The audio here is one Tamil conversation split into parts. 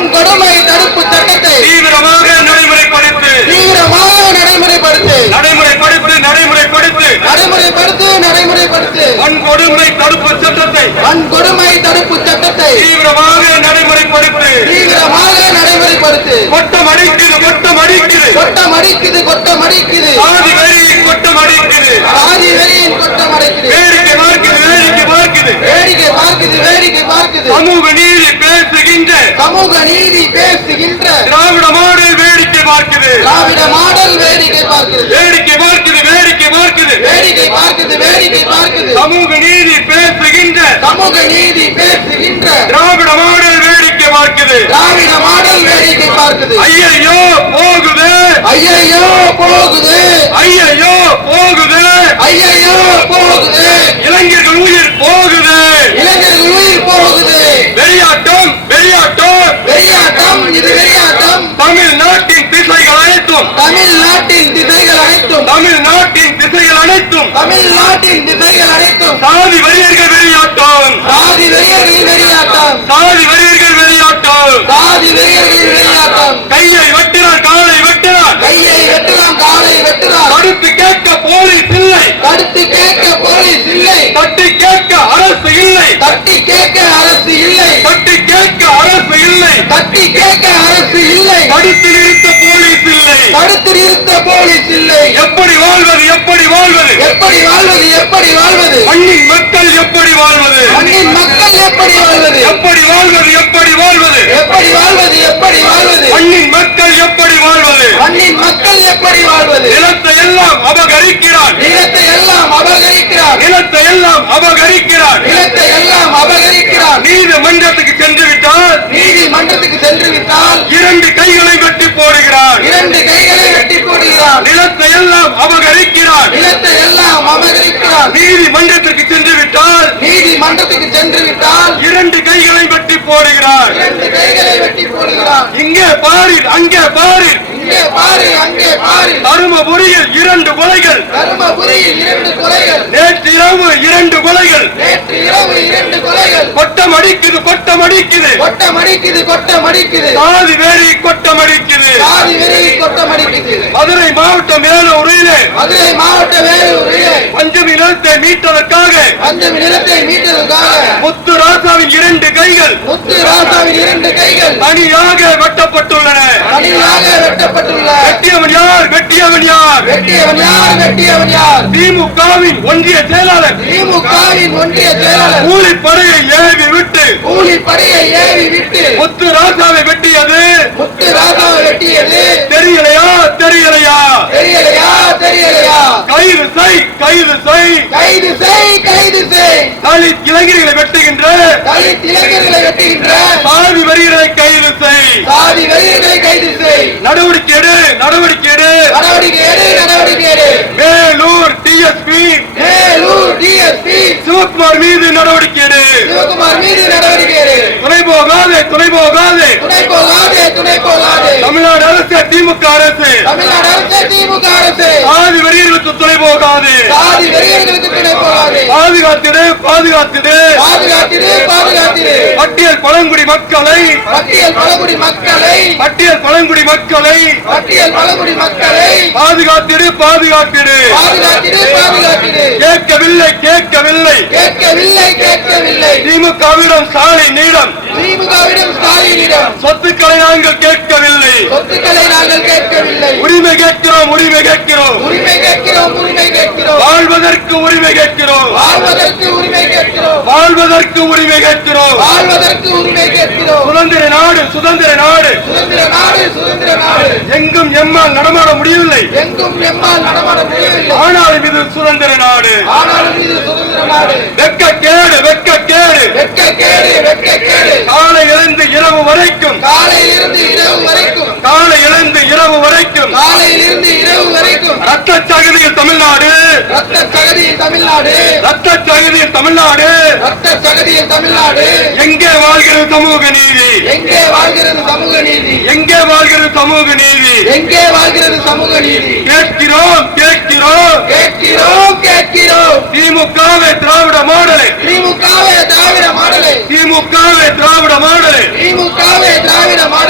வன்கொடுமை தடுப்பு சட்டத்தை தீவிரமாக நடைமுறைப்படுத்து. தீவிரமாக நடைமுறைப்படுத்து. நடைமுறைப்படுத்து நடைமுறைப்படுத்து. நடைமுறைப்படுத்து நடைமுறைப்படுத்து. வன்கொடுமை தடுப்பு சட்டத்தை. வன்கொடுமை தடுப்பு சட்டத்தை தீவிரமாக நடைமுறைப்படுத்து. தீவிரமாக நடைமுறைப்படுத்து. கொட்டம் அடிக்குது கொட்டம் அடிக்குது. கொட்டம் அடிக்குது கொட்டம் அடிக்குது. சாதி வெறி கொட்டம் அடிக்குது. சாதி வெறியின் கொட்டம் அடிக்குது. வேடிக்கை பார்க்குது வேடிக்கை பார்க்குது. வேடிக்கை பார்க்குது வேடிக்கை பார்க்குது. சமூக நீதி சமூக நீதி பேசுகின்ற திராவிட மாடல் வேடிக்கை பார்க்குது. திராவிட மாடல் வேடிக்கை பார்க்குது. வேடிக்கை பார்க்குது வேடிக்கை பார்க்குது. வேடிக்கை பார்க்குது வேடிக்கை பார்க்குது. சமூக நீதி பேசுகின்ற சமூக நீதி பேசுகின்ற திராவிட மாடல் வேடிக்கை பார்க்குது. திராவிட மாடல் வேடிக்கை பார்க்குது. ஐயையோ போகுது. ஐயையோ போகுது. ஐயையோ போகுது. ஐயையோ போகுது. இளைஞர்கள் உயிர் போகுது இளைஞர்கள் உயிர் போகுது வெளியாட்டம் வெளியாட்டம் வெறியாட்டம் இது வெறியாட்டம் தமிழ்நாட்டின் திசைகள் அனைத்தும் தமிழ்நாட்டின் திசைகள் அனைத்தும் தமிழ்நாட்டின் திசைகள் அனைத்தும் தமிழ்நாட்டின் திசைகள் அனைத்தும் சாதி வரியர்கள் வெளியாட்டம் சாதி வெறியர்களின் வெறியாட்டம் சாதி வரியர்கள் வெளியாட்டம் சாதி வெறியர்களின் வெறியாட்டம் கையை வெட்டினார் காலை வெட்டினார். கையை வெட்டலாம் காலை வெட்டலாம் தடுத்து கேட்க போலீஸ் இல்லை. தடுத்து கேட்க போலீஸ் இல்லை. தட்டி கேட்க அரசு இல்லை. தட்டி கேட்க அரசு இல்லை. தட்டி கேட்க அரசு இல்லை. தட்டி கேட்க அரசு இல்லை. தடுத்து நிறுத்த நிறுத்த போலீஸ் இல்லை. எப்படி வாழ்வது எப்படி வாழ்வது? எப்படி வாழ்வது எப்படி வாழ்வது? மண்ணின் மக்கள் எப்படி வாழ்வது? மண்ணின் மக்கள் எப்படி வாழ்வது? எப்படி வாழ்வது எப்படி வாழ்வது? எப்படி வாழ்வது எப்படி வாழ்வது? மண்ணின் மக்கள் எப்படி வாழ்வது? மண்ணின் மக்கள் எப்படி வாழ்வது? நிலத்தை எல்லாம் அபகரிக்கிறார் நிலத்தை எல்லாம் அபகரிக்கிறார் நிலத்தை எல்லாம் அபகரிக்கிறார். நிலத்தை எல்லாம் அபகரிக்கிறார். நீதிமன்றத்துக்கு சென்று விட்டால் நீதிமன்றத்துக்கு சென்று விட்டால் இரண்டு கைகளை வெட்டி போடுகிறார். இரண்டு கைகளை வெட்டி போடுகிறார். நிலத்தை எல்லாம் அபகரிக்கிறார். நிலத்தை எல்லாம் அபகரிக்கிறார். நீதிமன்றத்திற்கு சென்று விட்டால் நீதிமன்றத்துக்கு சென்று விட்டால் இரண்டு கைகளை வெட்டி போடுகிறார். இரண்டு கைகளை வெட்டி போடுகிறார். இங்கே பாரில் அங்கே பாரில் இங்கே பாரு அங்கே பாரு. தருமபுரியில் இரண்டு கொலைகள். தருமபுரியில் இரண்டு கொலைகள். நேற்று இரவு இரண்டு கொலைகள். நேற்று இரவு இரண்டு கொலைகள். கொட்டம் அடிக்குது கொட்டம் அடிக்குது கொட்டம் அடிக்குது கொட்டம் அடிக்குது சாதி வேரி கொட்டம் அடிக்குது சாதி வெறி கொட்டம் அடிக்குது மதுரை மாவட்டம் மேலூரிலே மதுரை மாவட்ட வேலூரிலே பஞ்சமி நிலத்தை மீட்டதற்காக பஞ்சமி நிலத்தை மீட்டதற்காக முத்து ராசாவின் இரண்டு கைகள் முத்து ராசாவின் இரண்டு கைகள் தனியாக வெட்டப்பட்டுள்ளன. தனியாக வெட்டப்பட்டுள்ள வெட்டியவன் யார்? வெட்டியவன் யார்? வெட்டியவன் யார்? வெட்டியவன் யார்? திமுகவின் ஒன்றிய செயலாளர் திமுகவின் ஒன்றிய செயலாளர் கூலிப்படையை ஏவி விட்டு கூலி படையை ஏவி விட்டு முத்து ராசாவை வெட்டியது. முத்து ராசாவை வெட்டியது. தெரியலையா? தெரியலையா? தெரியலையா? தெரியலையா? கைது செய் கைது செய். கைது செய் கைது செய். தலித் இளைஞர்களை வெட்டுகின்ற தலித் இளைஞர்களை வெட்டுகின்ற சாதி வரிகளை கைது செய். சாதி வெறியர்களை கைது செய். நடவடிக்கை எடு நடவடிக்கை எடு. நடவடிக்கை எடு நடவடிக்கை எடு. வேலூர் டிஎஸ்பி மேலூர் டிஎஸ்பி சிவகுமார் மீது நடவடிக்கை எடு. சிவகுமார் மீது நடவடிக்கை எடு. துணை போகாதே துணை போகாதே. துணை போகாதே துணை திமுக அரசு. தமிழ்நாடு அரசு திமுக அரசு. சாதி வெறியர்களுக்கு துணை போகாது. சாதி வெறியர்களுக்கு துணை போகாதே. பாதுகாத்திடு பாதுகாத்திடு. பாதுகாத்திடு பாதுகாத்திடு. பட்டியல் பழங்குடி மக்களை. பட்டியல் பழங்குடி மக்களை. பட்டியல் பழங்குடி மக்களை. பட்டியல் பழங்குடி மக்களை. பாதுகாத்திடு பாதுகாத்திடு. பாதுகாத்திடு பாதுகாத்திடு. கேட்கவில்லை கேட்கவில்லை. கேட்கவில்லை கேட்கவில்லை. திமுகவிடம் சாலை நீளம். திமுகவிடம் ஸ்டாலினிடம் சொத்துக்களை நாங்கள் கேட்கவில்லை. சொத்துக்களை நாங்கள் கேட்கவில்லை. உரிமை கேட்கிறோம் உரிமை கேட்கிறோம். உரிமை கேட்கிறோம் உரிமை கேட்கிறோம். வாழ்வதற்கு உரிமை கேட்கிறோம். வாழ்வதற்கு உரிமை கேட்கிறோம். வாழ்வதற்கு உரிமை கேட்கிறோம். வாழ்வதற்கு உரிமை கேட்கிறோம். சுதந்திர நாடு சுதந்திர நாடு. சுதந்திர நாடு சுதந்திர நாடு. எங்கும் எம்மால் நடமாட முடியவில்லை. எங்கும் எம்மால் நடமாட முடியவில்லை. ஆனாலும் இது சுதந்திர நாடு. ஆனாலும் இது சுதந்திர நாடு. வெக்க கேடு வெக்க கேடு வெட்க கேடு வெட்க கேடு காலையிலிருந்து இரவு வரைக்கும். காலையிலிருந்து இரவு வரைக்கும். காலையிலிருந்து வரைக்கும். காலையிலிருந்து இரவு வரைக்கும். ரத்த சகதியில் தமிழ்நாடு. ரத்த சகதியில் தமிழ்நாடு. ரத்த தகுதியில் தமிழ்நாடு. ரத்த சகதியில் தமிழ்நாடு. எங்கே வாழ்கிறது சமூக நீதி? எங்கே வாழ்கிறது சமூக நீதி? எங்கே வாழ்கிறது சமூக நீதி? எங்கே வாழ்கிறது சமூக நீதி? கேட்கிறோம் கேட்கிறோம். கேட்கிறோம் கேட்கிறோம். திமுகவே திராவிட மாடலை. திமுகவே திராவிட மாடலை. திமுகவே திராவிட மாடலை. திமுகவே திராவிட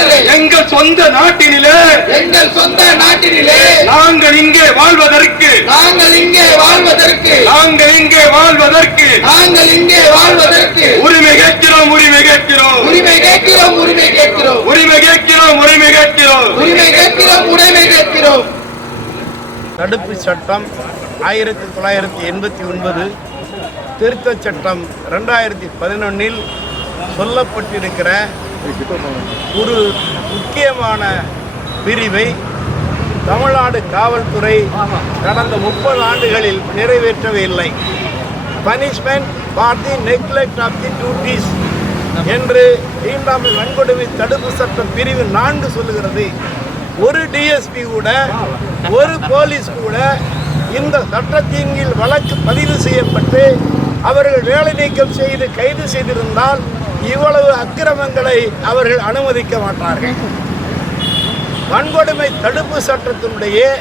எங்கள் சொந்த நாட்டினிலே. எங்கள் சொந்த நாட்டினிலே. நாங்கள் இங்கே வாழ்வதற்கு. நாங்கள் இங்கே வாழ்வதற்கு. நாங்கள் இங்கே வாழ்வதற்கு. நாங்கள் இங்கே வாழ்வதற்கு. உரிமை கேட்கிறோம் உரிமை கேட்கிறோம். உரிமை கேட்கிறோம் உரிமை கேட்கிறோம். உரிமை கேட்கிறோம் உரிமை கேட்கிறோம். உரிமை கேட்கிறோம் உரிமை கேட்கிறோம். தடுப்பு சட்டம் ஆயிரத்தி தொள்ளாயிரத்தி எண்பத்தி ஒன்பது திருத்தச் சட்டம் ரெண்டாயிரத்தி பதினொன்னில் சொல்லப்பட்டிருக்கிற ஒரு முக்கியமான பிரிவை தமிழ்நாடு காவல்துறை கடந்த முப்பது ஆண்டுகளில் நிறைவேற்றவில்லை punishment for the neglect of the duties என்று தீண்டாமை வன்கொடுமை தடுப்பு சட்டம் பிரிவு நான்கு சொல்லுகிறது. ஒரு டிஎஸ்பி கூட ஒரு போலீஸ் கூட இந்த சட்டத்தின் கீழ் வழக்கு பதிவு செய்யப்பட்டு அவர்கள் வேலை நீக்கம் செய்து கைது செய்திருந்தால் இவ்வளவு அக்கிரமங்களை அவர்கள் அனுமதிக்க மாட்டார்கள். வன்கொடுமை தடுப்பு சட்டத்தினுடைய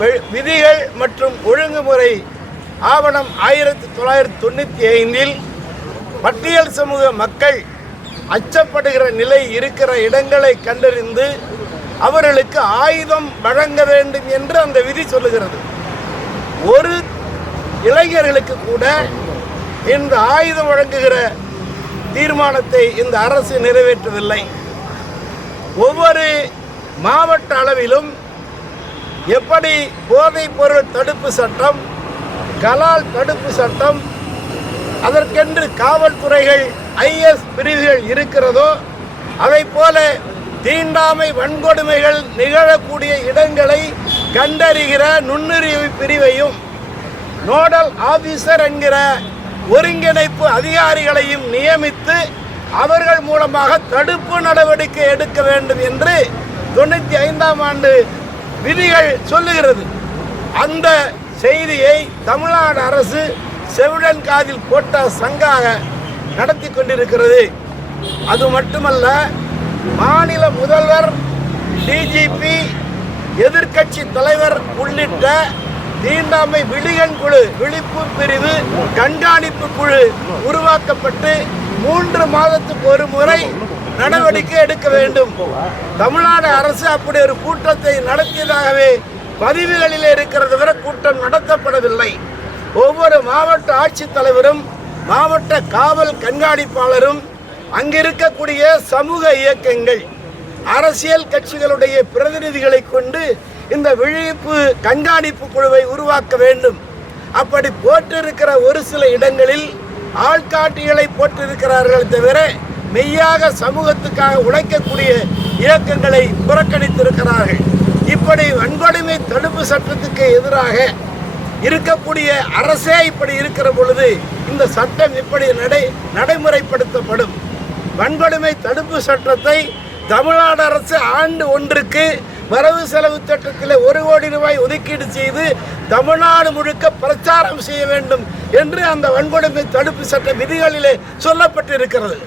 வி- விதிகள் மற்றும் ஒழுங்குமுறை ஆவணம் ஆயிரத்தி தொள்ளாயிரத்தி தொண்ணூற்றி ஐந்தில் பட்டியல் சமூக மக்கள் அச்சப்படுகிற நிலை இருக்கிற இடங்களை கண்டறிந்து அவர்களுக்கு ஆயுதம் வழங்க வேண்டும் என்று அந்த விதி சொல்லுகிறது. ஒரு இளைஞர்களுக்கு கூட இந்த ஆயுதம் வழங்குகிற தீர்மானத்தை இந்த அரசு நிறைவேற்றவில்லை. ஒவ்வொரு மாவட்ட அளவிலும் எப்படி போதைப் பொருள் தடுப்பு சட்டம் கலால் தடுப்பு சட்டம் அதற்கென்று காவல்துறைகள் ஐஎஸ் பிரிவுகள் இருக்கிறதோ அதை போல தீண்டாமை வன்கொடுமைகள் நிகழக்கூடிய இடங்களை கண்டறிகிற நுண்ணறிவு பிரிவையும் நோடல் ஆபீசர் என்கிற ஒருங்கிணைப்பு அதிகாரிகளையும் நியமித்து அவர்கள் மூலமாக தடுப்பு நடவடிக்கை எடுக்க வேண்டும் என்று தொண்ணூற்றி ஐந்தாம் ஆண்டு விதிகள் சொல்லுகிறது. அந்த செய்தியை தமிழ்நாடு அரசு செவிடன் காதில் போட்ட சங்காக நடத்தி கொண்டிருக்கிறது. அது மட்டுமல்ல மாநில முதல்வர் டிஜிபி எதிர்க்கட்சி தலைவர் உள்ளிட்ட தீண்டாமை விழிகன் குழு விழிப்பு பிரிவு கண்காணிப்பு குழு உருவாக்கப்பட்டு மூன்று மாதத்துக்கு ஒரு முறை நடவடிக்கை எடுக்க வேண்டும். தமிழ்நாடு அரசு அப்படி ஒரு கூட்டத்தை நடத்தியதாகவே பதிவுகளில் இருக்கிறது வரை கூட்டம் நடத்தப்படவில்லை. ஒவ்வொரு மாவட்ட ஆட்சித்தலைவரும் மாவட்ட காவல் கண்காணிப்பாளரும் அங்கிருக்கக்கூடிய சமூக இயக்கங்கள் அரசியல் கட்சிகளுடைய பிரதிநிதிகளை கொண்டு இந்த விழிப்பு கண்காணிப்பு குழுவை உருவாக்க வேண்டும். அப்படி போட்டிருக்கிற ஒரு சில இடங்களில் ஆள்காட்டிகளை போட்டிருக்கிறார்கள் தவிர மெய்யாக சமூகத்துக்காக உழைக்கக்கூடிய இயக்கங்களை புறக்கணித்திருக்கிறார்கள். இப்படி வன்கொடுமை தடுப்பு சட்டத்துக்கு எதிராக இருக்கக்கூடிய அரசே இப்படி இருக்கிற பொழுது இந்த சட்டம் இப்படி நடை நடைமுறைப்படுத்தப்படும். வன்கொடுமை தடுப்பு சட்டத்தை தமிழ்நாடு அரசு ஆண்டு ஒன்றுக்கு வரவு செலவு திட்டத்தில் ஒரு கோடி ரூபாய் ஒதுக்கீடு செய்து தமிழ்நாடு முழுக்க பிரச்சாரம் செய்ய வேண்டும் என்று அந்த வன்கொடுமை தடுப்பு சட்ட விதிகளிலே சொல்லப்பட்டிருக்கிறது.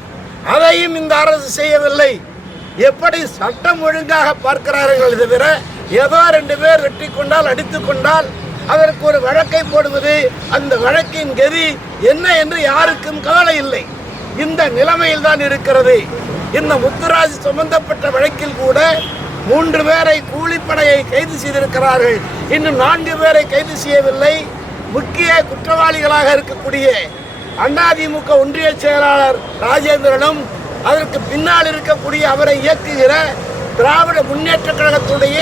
அதையும் இந்த அரசு செய்யவில்லை. எப்படி சட்டம் ஒழுங்காக பார்க்கிறார்கள் தவிர ஏதோ ரெண்டு பேர் வெட்டி கொண்டால் அடித்து கொண்டால் அதற்கு ஒரு வழக்கை போடுவது அந்த வழக்கின் கதி என்ன என்று யாருக்கும் கவலை இல்லை. இந்த நிலைமையில் தான் இருக்கிறது. இந்த முத்துராஜ் சம்பந்தப்பட்ட வழக்கில் கூட மூன்று பேரை கூலிப்படையை கைது செய்திருக்கிறார்கள். இன்னும் நான்கு பேரை கைது செய்யவில்லை. முக்கிய குற்றவாளிகளாக இருக்கக்கூடிய அதிமுக ஒன்றிய செயலாளர் ராஜேந்திரனும் அதற்கு பின்னால் இருக்கக்கூடிய அவரை இயக்குகிற திராவிட முன்னேற்ற கழகத்துடைய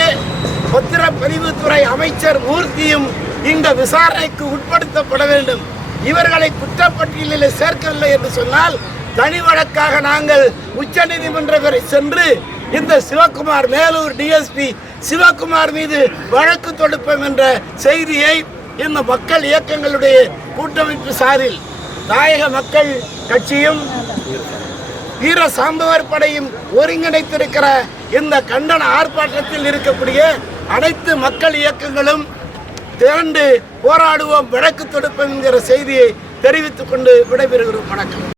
பத்திரப்பதிவுத்துறை அமைச்சர் மூர்த்தியும் இந்த விசாரணைக்கு உட்படுத்தப்பட வேண்டும். இவர்களை குற்றப்பட்டியலில் சேர்க்கவில்லை என்று சொன்னால் தனி வழக்காக நாங்கள் உச்சநீதிமன்ற வரை சென்று இந்த சிவகுமார் மேலூர் டிஎஸ்பி சிவகுமார் மீது வழக்கு தொடுப்போம் என்ற செய்தியை இந்த மக்கள் இயக்கங்களுடைய கூட்டமைப்பு சாரில் தாயக மக்கள் கட்சியும் வீர சாம்பவர் படையும் ஒருங்கிணைத்திருக்கிற இந்த கண்டன ஆர்ப்பாட்டத்தில் இருக்கக்கூடிய அனைத்து மக்கள் இயக்கங்களும் திரண்டு போராடுவோம் வழக்கு தொடுப்போம் என்கிற செய்தியை தெரிவித்துக் கொண்டு விடைபெறுகிறோம். வணக்கம்.